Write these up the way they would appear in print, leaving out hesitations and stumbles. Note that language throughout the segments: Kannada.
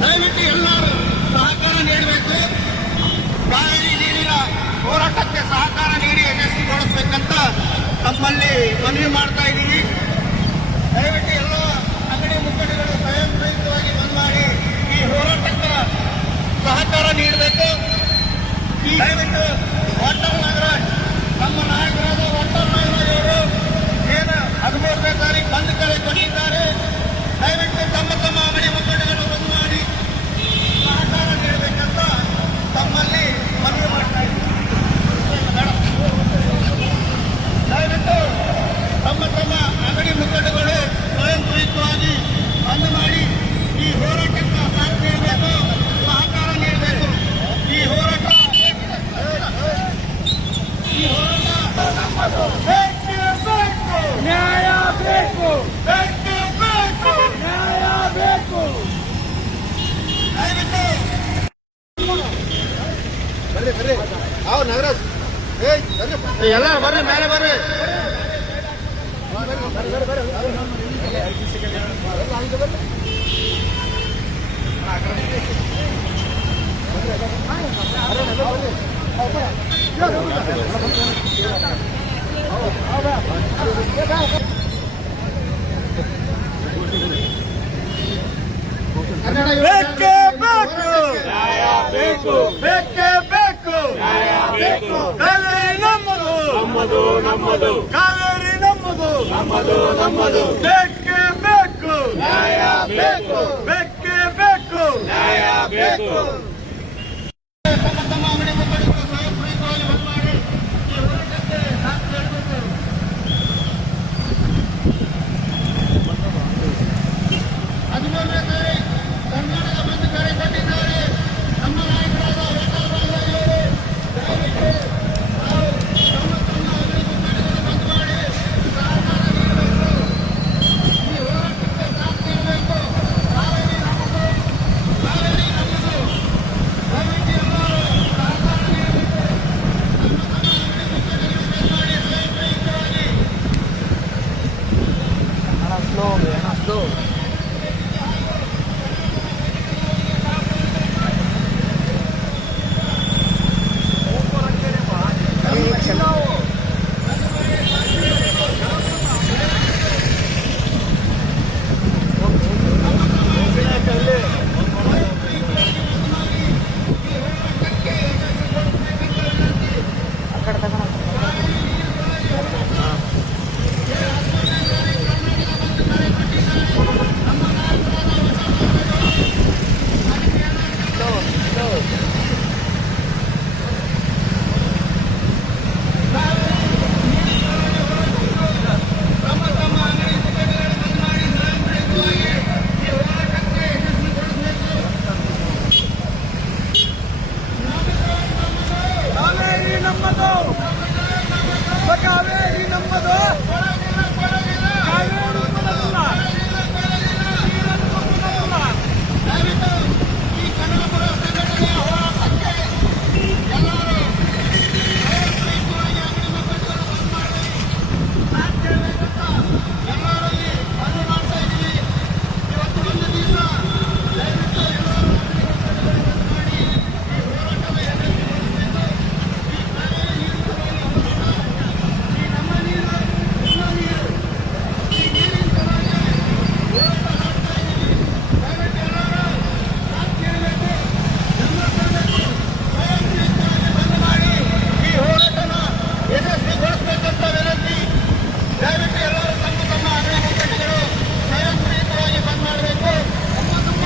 ದಯವಿಟ್ಟು ಎಲ್ಲರೂ ಸಹಕಾರ ನೀಡಬೇಕು. ಕಾವೇರಿ ನೀರಿನ ಹೋರಾಟಕ್ಕೆ ಸಹಕಾರ ನೀಡಿ ಯಶಸ್ವಿಗೊಳಿಸಬೇಕಂತ ತಮ್ಮಲ್ಲಿ ಮನವಿ ಮಾಡ್ತಾ ಇದ್ದೀವಿ. ದಯವಿಟ್ಟು ಎಲ್ಲ ಅಂಗಡಿ ಮುಖಂಡಗಳು ಸ್ವಯಂ ಪ್ರೇರಿತವಾಗಿ ಬಂದ್ ಮಾಡಿ ಈ ಹೋರಾಟಕ್ಕೆ ಸಹಕಾರ ನೀಡಬೇಕು. ದಯವಿಟ್ಟು ವಾಟರ್ ನಾಗರಾಜ್ ನಮ್ಮ ನಾಯಕರಾದ ವಾಟರ್ ನಾಗರಾಜ್ ಅವರು ಏನು 13ನೇ ತಾರೀಕು ಬಂದ್ ಕರೆ ಕೊಟ್ಟಿದ್ದಾರೆ. ದಯವಿಟ್ಟು ತಮ್ಮ ತಮ್ಮ ಅಂಗಡಿ ಮುಖಂಡಗಳು ಬಂದ್ ಮಾಡಿ ಸಹಕಾರ ನೀಡಬೇಕಂತ ತಮ್ಮಲ್ಲಿ ಮನವಿ ಮಾಡ್ತಾ ಇದ್ದೀವಿ. ದಯವಿಟ್ಟು ತಮ್ಮ ತಮ್ಮ ಅಂಗಡಿ ಮುಖಂಡಗಳು ಸ್ವಯಂ ಪ್ರೇರಿತವಾಗಿ ಬಂದ್ ಮಾಡಿ ಈ ಹೋರಾಟಕ್ಕೆ ಸಾಥ್ ನೀಡಬೇಕು, ಸಹಕಾರ ನೀಡಬೇಕು. ಈ ಹೋರಾಟ ನ್ಯಾಯ ಬೇಕು, ನ್ಯಾಯ ಬೇಕು. ಬರ್ರಿ ಬರ್ರಿ ಅವ್ ನಗರಾಜ್ ಎಲ್ಲ ಬರ್ರಿ ಮೇಲೆ ಬರ್ರಿ. ಕನ್ನಡ ಬೇಕೇ ಬೇಕು ನ್ಯಾಯ ಬೇಕು, ಬೇಕೇ ಬೇಕು ನ್ಯಾಯ ಬೇಕು. ಕಾವೇರಿ ನಮ್ಮದು ನಮ್ಮದು ನಮ್ಮದು ಕಾವೇರಿ ನಮ್ಮದು ನಮ್ಮದು ನಮ್ಮದು ಬೇಕೇ ಬೇಕು ನ್ಯಾಯ ಬೇಕು, ಬೇಕೇ ಬೇಕು ನ್ಯಾಯ ಬೇಕು. ತಮ್ಮ ತಮ್ಮ ಅಂಗಡಿ ಮುಖಂಡರು ಸ್ವಯಂ ಪ್ರೇರಿತವಾಗಿ ಬಂದ್ ಮಾಡಿ ಈ ಹೋರಾಟಕ್ಕೆ ಸಾಥ್ ನೀಡಬೇಕು. ಹದಿಮೂರನೇ ತಾರೀಕು ಕರ್ನಾಟಕ ಬಂದ್ ಕರೆ ಕೊಟ್ಟಿದ್ದಾರೆ. ನಮ್ಮ ನಾಯಕರಾದ ವೇಣುಗೋಪಾಲ್ ಅವರು ನಾವು ತಮ್ಮ ತಮ್ಮ ಅಂಗಡಿ ಮುಖಂಡರು ಬಂದ್ ಮಾಡಿ ಸಹಕಾರ ನೀಡಬೇಕು. ಈ ಹೋರಾಟಕ್ಕೆ ಸಾಥ್ ನೀಡಬೇಕು. ಕಾವೇರಿ ನಮ್ಮದು, ಕಾವೇರಿ ನಮ್ಮದು. ದಯವಿಟ್ಟು ಎಲ್ಲರೂ ಸಹಕಾರ ನೀಡಬೇಕು. ತಮ್ಮ ತಮ್ಮ ಅಂಗಡಿ ಮುಖಂಡರು ಬಂದ್ ಮಾಡಿ ಸ್ವಯಂ ಪ್ರೇರಿತವಾಗಿ ತಮ್ಮ ತಮ್ಮ ಅಂಗಡಿ ಮುಖಂಡರು ಬಂದ್ ಮಾಡಿ ಸ್ವಯಂ ಪ್ರೇರಿತವಾಗಿ ಈ ಹೋರಾಟಕ್ಕೆ ಯಶಸ್ವಿಗೊಳಿಸಬೇಕು. ಕಾವೇರಿ ನಮ್ಮದು ಕಾವೇರಿ ನಮ್ಮದು ಕಾವೇರಿ ಕೊಡಲಿಲ್ಲ ದಯವಿಟ್ಟು ಈ ಕನ್ನಡಪರ ಸಂಘಟನೆಯ ಹೋರಾಟಕ್ಕೆ ಎಲ್ಲರೂ ಸ್ವಯಂ ಪ್ರೇರಿತವಾಗಿ ಅಂಗಡಿ ಮುಖಂಡರು ಬಂದ್ ಮಾಡಿ ಸಾಥ್ ಕೇಳಬೇಕಂತ ಎಲ್ಲರಲ್ಲಿ ಮನವಿ ಮಾಡ್ತಾ ಇದ್ದೀವಿ. ಇವತ್ತು ಒಂದು ದಿವಸ ದಯವಿಟ್ಟು ಎಲ್ಲರೂ ಅಂಗಡಿ ಮುಖಂಡರು ಬಂದ್ ಮಾಡಿ ಈ ಹೋರಾಟವನ್ನು ಯಶಸ್ವಿಗೊಳಿಸಬೇಕು. ಈ ಕಾವೇರಿ ನೀರು ಸಲುವಾಗಿ ಹೋರಾಟ, ಈ ನಮ್ಮ ನೀರು, ನಿಮ್ಮ ನೀರು, ಈ ನೀರಿನ ಸಲುವಾಗಿ ಹೋರಾಟ ಮಾಡ್ತಾ ಇದ್ದೀವಿ. ದಯವಿಟ್ಟು ಎಲ್ಲರೂ ಸಾಥ್ ಕೇಳಬೇಕು, ಬೆಂಬಲಿಸಬೇಕು. ಸ್ವಯಂ ಪ್ರೇರಿತವಾಗಿ ಬಂದ್ ಮಾಡಿ ಈ ಹೋರಾಟನ ಯಶಸ್ವಿಗೊಳಿಸಬೇಕಂತ ವಿನಂತಿ. ದಯವಿಟ್ಟು ಎಲ್ಲರೂ ತಮ್ಮ ತಮ್ಮ ಅಂಗಡಿ ಮುಖಂಡರು ಸ್ವಯಂ ಪ್ರೇರಿತವಾಗಿ ಬಂದ್ ಮಾಡಬೇಕು.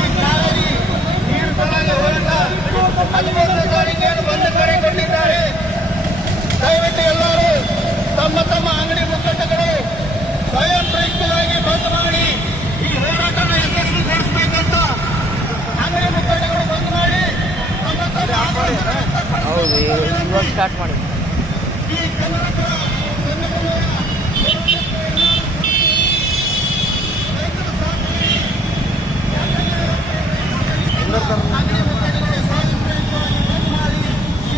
ಈ ಕಾವೇರಿ ನೀರು ಸಲುವಾಗಿ ಹೋರಾಟ 13ನೇ ತಾರೀಕಿಗೆ ಬಂದ್ ಕರೆ ಕೊಟ್ಟಿದ್ದಾರೆ. ದಯವಿಟ್ಟು ಎಲ್ಲರೂ ತಮ್ಮ ತಮ್ಮ ಅಂಗಡಿ ಮುಖಂಡಗಳು ಸ್ವಯಂ ಪ್ರೇರಿತವಾಗಿ ಬಂದ್ ಮಾಡಿ ಈ ಹೋರಾಟನ ಯಶಸ್ವಿಗೊಳಿಸಬೇಕಂತ ಅಂಗಡಿ ಮುಖಂಡಗಳು ಬಂದ್ ಮಾಡಿ ತಮ್ಮ ತಮ್ಮ ಹೌದು ಇವಾಗ ಸ್ಟಾರ್ಟ್ ಮಾಡಿ ಈ ಕರ್ನಾಟಕ ಸಂಘಟನೆಯ ರೈತರ ಸಾಧನೆ ಅಂಗಡಿ ಮುಖಂಡಗಳು ಸ್ವಯಂ ಪ್ರೇರಿತವಾಗಿ ಬಂದ್ ಮಾಡಿ ಈ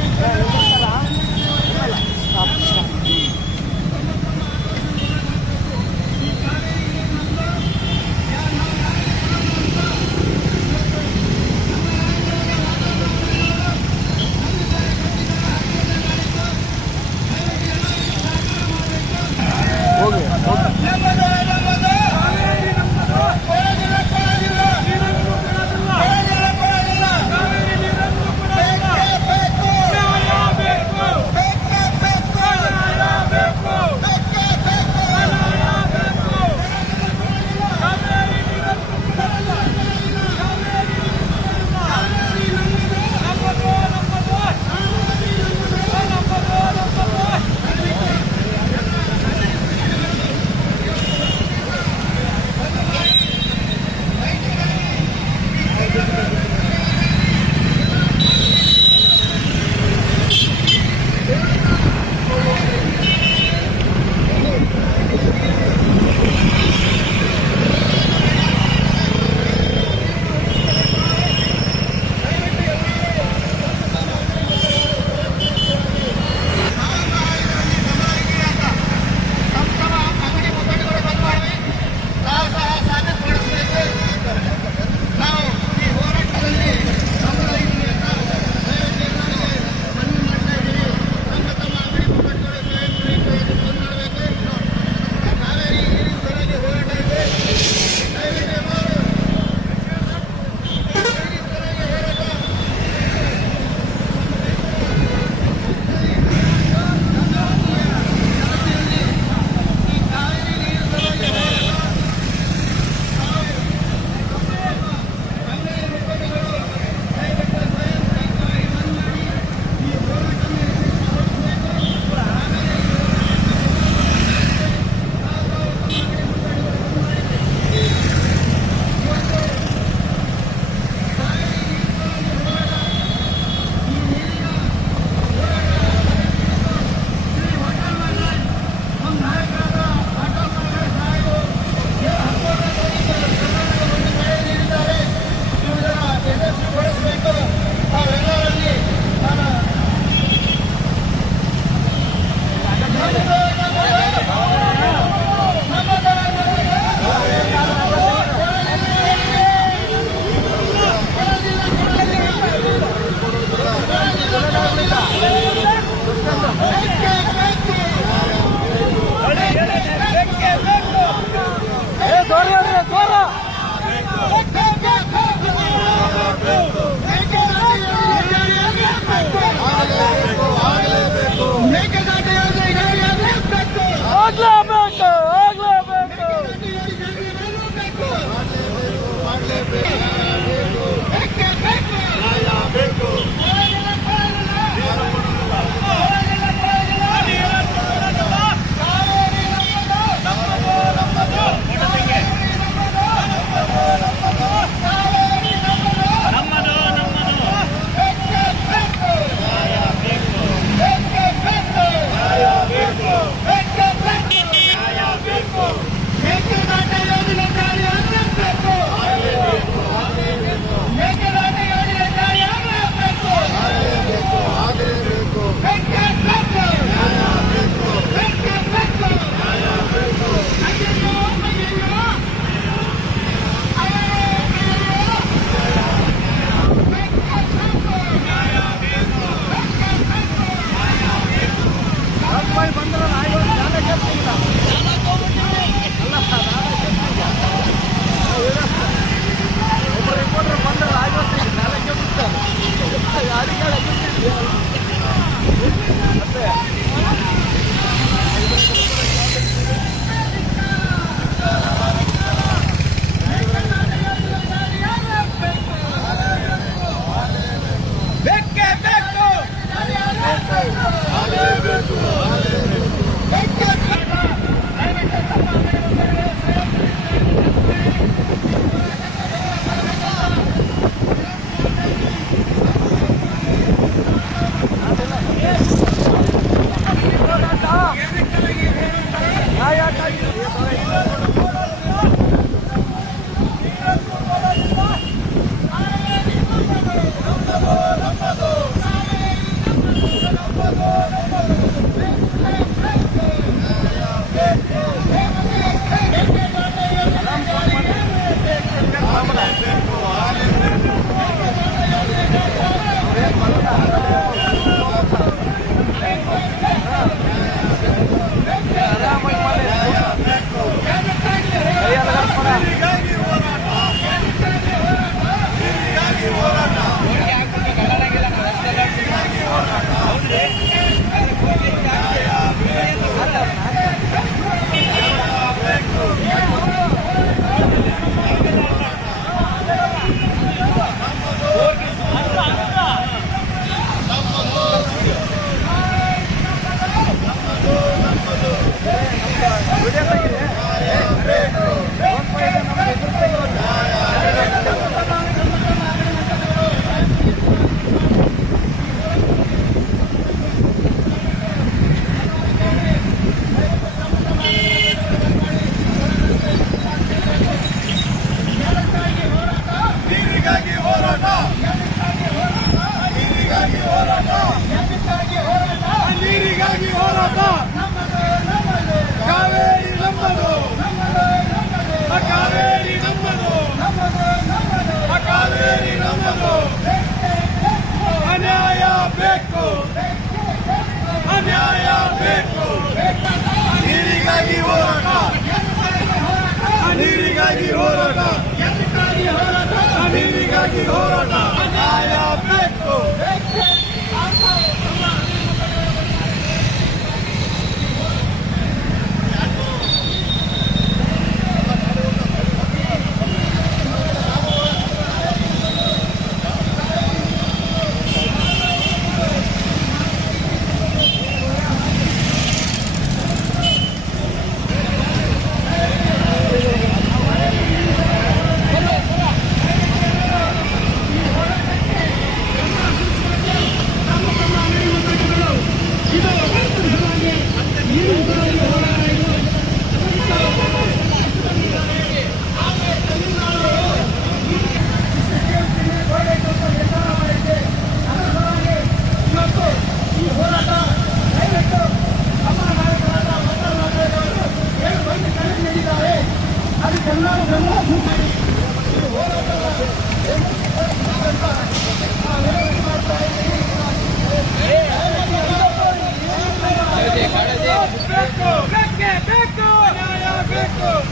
ಬೇಕೇ ಬೇಕು. ನ್ಯಾಯ ಬೇಕು. ಮೇಕೆದಾಟು ಯೋಜನೆ ಜಾರಿ ಆಗಬೇಕು. ಮೇಕೆದಾಟು ಯೋಜನೆ ಜಾರಿ ಆಗಬೇಕು. ಬೇಕೇ ಬೇಕು. ಬೇಕೇ ಬೇಕು. ಅಯ್ಯಯ್ಯೋ, ಅಯ್ಯಯ್ಯೋ. ಅಯ್ಯಯ್ಯೋ. ಬೇಕೇ ಬೇಕು. ಬೇಕೇ ಬೇಕು. ಬೇಕೇ ಬೇಕು. ನೀರಿಗಾಗಿ ಹೋರಾಟ. ಕಾವೇರಿ ನಮ್ಮದು. ಕಾವೇರಿ ನಮ್ಮದು. ಕಾವೇರಿ ನಮ್ಮದು. ಅನ್ಯಾಯ ಬೇಕು. ಅನ್ಯಾಯ ಬೇಕು. ನೀರಿಗಾಗಿ ಹೋರಾಟ. ನೀರಿಗಾಗಿ ಹೋರಾಟ. ನೀರಿಗಾಗಿ ಹೋರಾಟ. ನ್ಯಾಯ ಬೇಕು.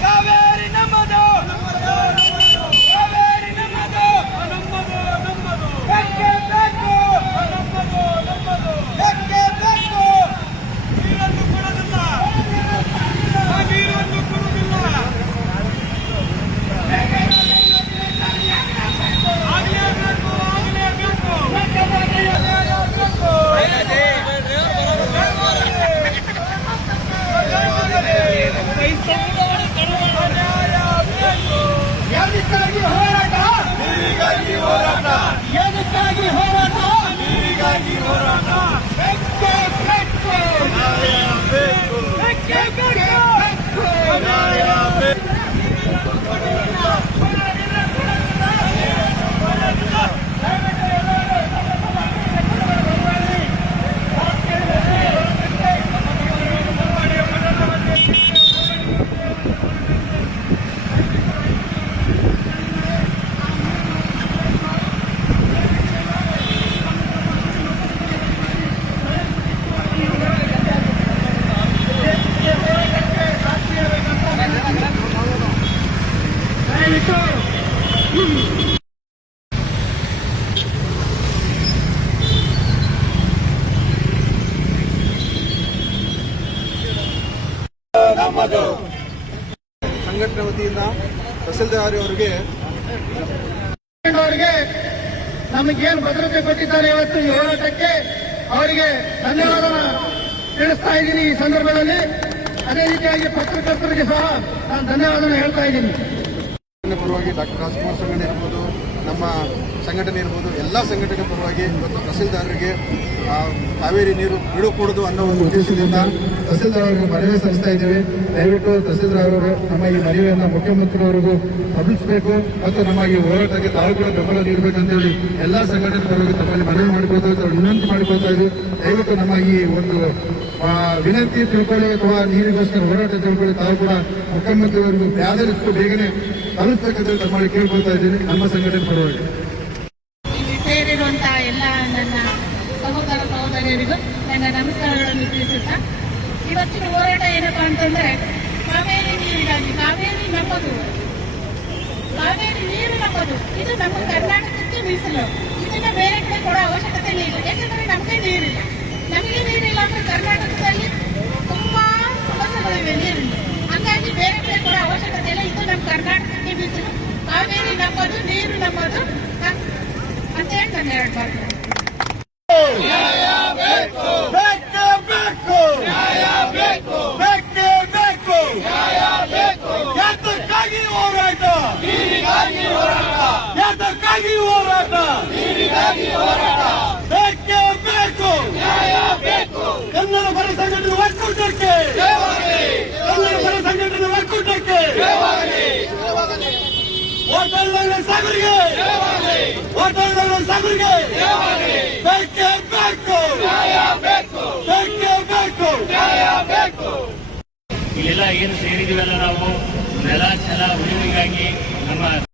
ಕಾವೇರಿ ನಮ್ಮದು. ಕಾವೇರಿ ನಮ್ಮದು. ಬೇಕೇ ಬೇಕು. ಬೇಕೇ ಬೇಕು. ನೀರನ್ನು ಕೊಡೋದಿಲ್ಲ. ನೀರನ್ನು ಕೊಡುವುದಿಲ್ಲ. ನೀರಿಗಾಗಿ ಹೋರಾಟ ನೀರಿಗಾಗಿ ಹೋರಾಟ ಬೇಕೇ ಬೇಕು ಬೇಕೇ ಬೇಕು ನಮ್ಮದು. ಸಂಘಟನೆ ವತಿಯಿಂದ ತಹಸೀಲ್ದಾರ್ ಅವರಿಗೆ ಅವರಿಗೆ ನಮಗೇನು ಭದ್ರತೆ ಕೊಟ್ಟಿದ್ದಾರೆ ಇವತ್ತು ಈ ಹೋರಾಟಕ್ಕೆ ಅವರಿಗೆ ಧನ್ಯವಾದ ತಿಳಿಸ್ತಾ ಇದ್ದೀನಿ ಈ ಸಂದರ್ಭದಲ್ಲಿ. ಅದೇ ರೀತಿಯಾಗಿ ಪತ್ರಕರ್ತರಿಗೆ ಸಹ ನಾನು ಧನ್ಯವಾದ ಹೇಳ್ತಾ ಇದ್ದೀನಿ. ಪರವಾಗಿ ಡಾಕ್ಟರ್ ರಾಜ್ಕುಮಾರ್ ಸಂಘಟನೆ ಇರ್ಬೋದು, ನಮ್ಮ ಸಂಘಟನೆ ಇರ್ಬೋದು, ಎಲ್ಲ ಸಂಘಟನೆ ಪರವಾಗಿ ಇವತ್ತು ತಹಸೀಲ್ದಾರರಿಗೆ ಕಾವೇರಿ ನೀರು ಬಿಡುಕೂಡದು ಅನ್ನೋ ಒಂದು ಉದ್ದೇಶದಿಂದ ತಹಸೀಲ್ದಾರ್ ಅವರಿಗೆ ಮನವಿ ಸಲ್ಲಿಸ್ತಾ ಇದ್ದೇವೆ. ದಯವಿಟ್ಟು ತಹಸೀಲ್ದಾರ್ ಅವರು ನಮ್ಮ ಈ ಮನವಿಯನ್ನು ಮುಖ್ಯಮಂತ್ರಿಯವರಿಗೂ ತಲುಪಿಸಬೇಕು ಮತ್ತು ನಮ್ಮ ಈ ಹೋರಾಟಕ್ಕೆ ತಾವು ಕೂಡ ಬೆಂಬಲ ನೀಡಬೇಕಂತೇಳಿ ಎಲ್ಲ ಸಂಘಟನೆ ಪರವಾಗಿ ತಮ್ಮಲ್ಲಿ ಮನವಿ ಮಾಡಿಕೊಳ್ತಾ ವಿನಂತಿ ಮಾಡಿಕೊಳ್ತಾ ಇದ್ದೀವಿ. ದಯವಿಟ್ಟು ನಮ್ಮ ಈ ಒಂದು ವಿನಂತಿ ತಿಳ್ಕೊಳ್ಳಿ ಅಥವಾ ನೀರಿಗೋಸ್ಕರ ಹೋರಾಟ ತಿಳ್ಕೊಳ್ಳಿ ತಾವು ಕೂಡ ಮುಖ್ಯಮಂತ್ರಿಯವರಿಗೂ ಆದಷ್ಟು ಬೇಗನೆ ತಲುಪಬೇಕಂತ ತಮ್ಮಲ್ಲಿ ಕೇಳ್ಕೊಳ್ತಾ ಇದ್ದೀನಿ ನಮ್ಮ ಸಂಘಟನೆ ಪರವಾಗಿ. ಇಲ್ಲಿ ಸೇರಿರುವಂತಹ ಎಲ್ಲ ನನ್ನ ಸಹೋದರ ಸಹೋದರಿಯರಿಗೂ ನನ್ನ ನಮಸ್ಕಾರಗಳನ್ನು ತಿಳಿಸುತ್ತಾ, ಇವತ್ತಿನ ಹೋರಾಟ ಏನಪ್ಪಾ ಅಂತಂದ್ರೆ ಕಾವೇರಿ ನೀರಿಗಾಗಿ. ಕಾವೇರಿ ನಮ್ಮದು, ಕಾವೇರಿ ನೀರು ನಮ್ಮದು. ಇದು ನಮ್ಮ ಕರ್ನಾಟಕಕ್ಕೆ ಮೀಸಲು. ಇದನ್ನ ಬೇರೆ ಕಡೆ ಕೊಡೋ ಅವಶ್ಯಕತೆ ಇಲ್ಲ. ಯಾಕಂದ್ರೆ ನಮಗೆ ನೀರಿಲ್ಲ. ನಮಗೆ ನೀರಿಲ್ಲ ಅಂದ್ರೆ ಕರ್ನಾಟಕದಲ್ಲಿ ತುಂಬಾ ಸಮಸ್ಯೆಗಳಿವೆ ನೀರಿನ. ಹಂಗಾಗಿ ಬೇರೆ ಕಡೆ ಕೊಡೋ ಅವಶ್ಯಕತೆ ಇಲ್ಲ. ಇದು ನಮ್ಮ ಕರ್ನಾಟಕಕ್ಕೆ ಮೀಸಲು. ಕಾವೇರಿ ನಮ್ಮದು, ನೀರು ನಮ್ಮದು ಅಂತ ಹೇಳಿ ನಾನು ಹೇಳ್ಬಾರ್ದು. ಬೇಕೇ ಬೇಕು ಬೇಕೇ ಬೇಕು ಯಾತಕ್ಕಾಗಿ ಹೋರಾಟ ಯಾತಕ್ಕಾಗಿ ಹೋರಾಟ ಬೇಕೇ ಬೇಕು ಕನ್ನಡ ಪರ ಸಂಘಟನೆ ಒಕ್ಕೂಟಕ್ಕೆ ಕನ್ನಡ ಪರ ಸಂಘಟನೆ ಒಕ್ಕೂಟಕ್ಕೆ ಹೋಟೆಲ್ಗಳ ಸಾಗರಿಗೆ ಬೇಕೇ ಬೇಕು ಬೇಕೇ ಬೇಕು. ಇಲ್ಲೆಲ್ಲ ಏನು ಸೇರಿದೀವಲ್ಲ ನಾವು ನೆಲ ಛಲ ಉಳಿವಿಗಾಗಿ ನಮ್ಮ